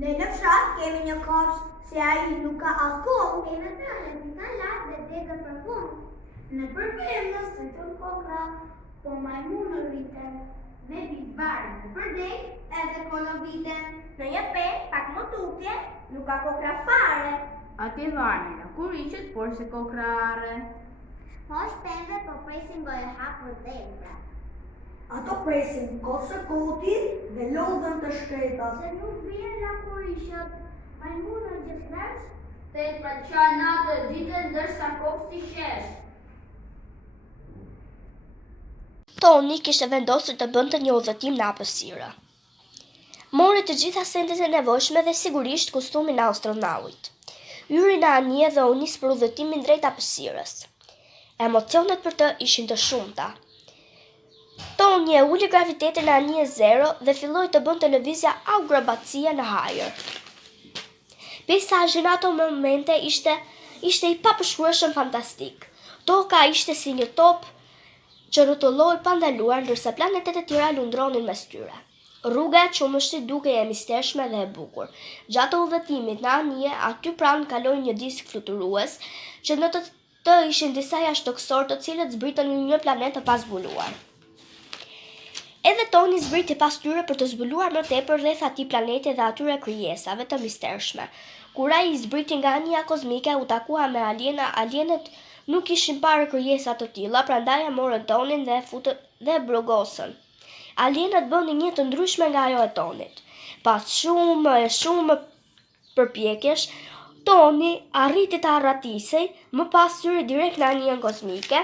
Ne në fshat kemi një kafsh se ai nuk ka askull. Kemi të në lartë dhe degë për fund. Në përbërës se të kokra, po majmunë rriten me bitbarë në përdek edhe koloviten. Në një pe, pak më tutje, nuk ka kokra fare. Ati varni në kuriqet, por se kokra are. Mosh pembe po presin bëjë hapur degë. Ato presin kosë koti dhe lodhën të shkretat. Se nuk vjen la kuriqet, majmunë gjithvesh. Te pra qa natë ditën ndërsa kopsti shesh. Toni kishte vendosur të bënte një udhëtim në hapësirë. Mori të gjitha sendet e nevojshme dhe sigurisht kostumin e astronautit. Hyri në anije dhe u nis për udhëtimin drejt hapësirës. Emocionet për të ishin të shumta. Toni e uli gravitetin në anije 0 dhe filloi të bënte lëvizja akrobacie në hajër. Peisazhi në ato momente ishte i papërshkrueshëm fantastik. Toka ishte si një top që rrotulloi pa ndaluar ndërsa planetet e tjera lundronin mes tyre. Rruga e qumështit dukej e mistershme dhe e bukur. Gjatë udhëtimit në anije, aty pranë kaloi një disk fluturues që në të ishin disa jashtëtoksor të cilët zbritën në një planet të pazbuluar. Edhe Toni zbriti pas tyre për të zbuluar më tepër rreth atij planeti dhe atyre krijesave të mistershme. Kur ai zbriti nga anija kozmike, u takua me alienet nuk ishin parë krijesa të tilla, prandaj e morën Tonin dhe brogosën. Alienët bënin një të ndryshme nga ajo e Tonit. Pas shumë përpjekjesh, Toni arriti të arratisej, më pas hyri direkt në anijen kozmike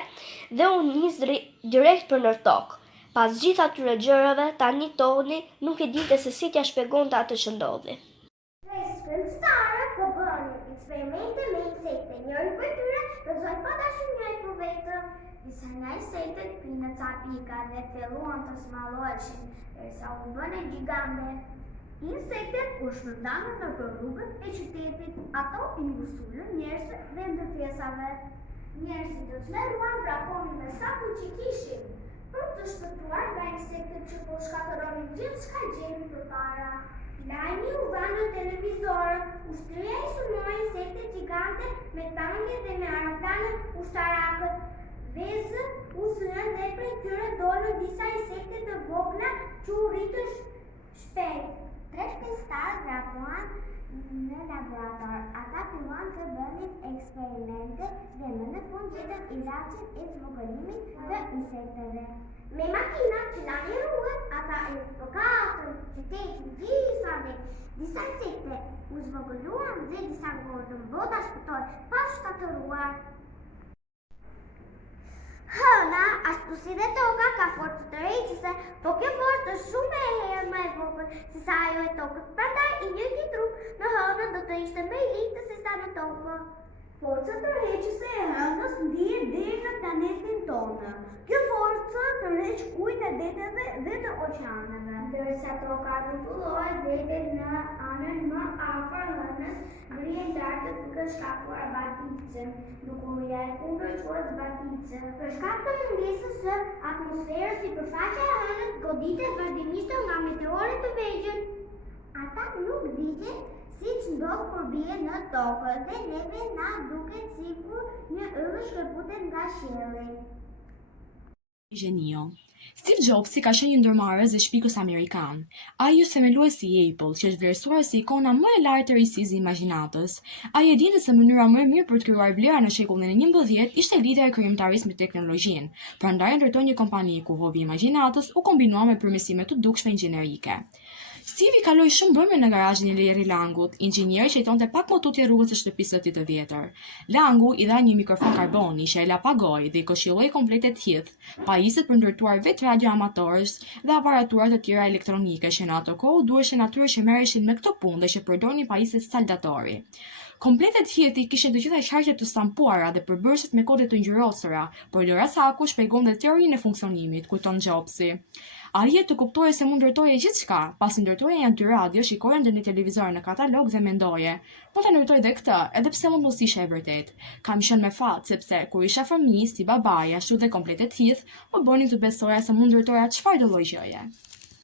dhe u nis direkt për në tokë. Pas gjithë atyre gjërave, tani Toni nuk e dinte se si t'ja shpjegonte atë që ndodhi. Shkencëtarët po bënin eksperimente me insekte. Njëri prej tyre gëzoi pa dashuri për vetë. Disa nga insektet pinë ca pika dhe filluan të smalloheshin, derisa u bënë gjigante. Insektet u shpërndanën nëpër rrugët e qytetit. Ato i ngusulën njerëzve dhe ndërtesave. Njerëzit të çmeruar vraponin me sa fuqi kishin për të shpëtuar nga insektet që po shkatërronin gjithçka gjenin përpara. Lajmi u dha në televizor. Ushtria i sulmoi insekte gjigante me tanke dhe me aeroplane ushtarake. Vezët u thyen dhe prej tyre dolën disa insekte të vogla që u rritën shpejt. 3 shkencëtarë vrapuan në laborator. Ata filluan të bënin eksperimente dhe më në fund gjetën ilaçin e zvogëlimit të insekteve. Me makinat që lanin rrugët, ata e përkatën qytetin gjithandej. Disa insekte u zvogëluan dhe disa ngordën bota shpëtoi pa shkatëruar. Hëna, ashtu si dhe toka, ka forcë të rrëqëse, po kjo forcë është shumë e herë më e vogël se sa ajo e tokës. Prandaj i njëjti trup në hënën do të ishte më i lihtë se sa në tokë. Forca tërheqëse e hënës ndihet deri në planetin tonë. Kjo forcë tërheq ujin e deteve dhe të oqeaneve. Ndërsa toka rrotullohet deri në anën më afër hënës, ngrihen lartë duke shkakuar baticën. Lukuria e kundër quhet baticë. Për shkak të mungesës së atmosferës, sipërfaqja e hënës goditet vazhdimisht nga meteorë të vegjël. Ata nuk digjen siç ndodh kur bie në tokë dhe neve na duket sikur një yll shkëputet nga qielli. Gjenio. Steve Jobs ka qenë një ndërmarrës dhe shpikës amerikan. Ai është themeluesi i Apple, që është vlerësuar si ikona më e lartë e risisë imagjinatës. Ai e dinte se mënyra më e mirë për të krijuar vlera në shekullin e 11 ishte lidhja e krijimtarisë me teknologjinë. Prandaj ndërtoi një kompani ku hobi i imagjinatës u kombinua me përmirësime të dukshme inxhinerike. Steve kaloi shumë brëmje në garazhin e Larry Langut, inxhinier që jetonte pak më tutje rrugës së shtëpisë së tij të vjetër. Langu i dha një mikrofon karboni që e la pagoj dhe i këshilloi kompletet Heath, pajisjet për ndërtuar vetë radio amatorës dhe aparatura të tjera elektronike që në ato kohë duheshin atyre që merreshin me këtë punë dhe që përdornin pajisjet saldatori. Kompletet Heath kishin të gjitha qarqet të stampuara dhe përbërësit me kode të ngjyrosura, por Lora Saku shpjegonte teorinë e funksionimit, kujton Jobsi. Arje të kuptoje se mund ndërtoje gjithçka, pasi ndërtoje janë dy radio, shikoje ndër një televizor në katalog dhe mendoje, po ta ndërtoj dhe këtë, edhe pse mund mos ishe e vërtet. Kam qenë me fat, sepse kur isha fëmijë, si babai ashtu dhe kompletet Heath, më bënin të besoja se mund ndërtoja çfarëdo lloj gjëje.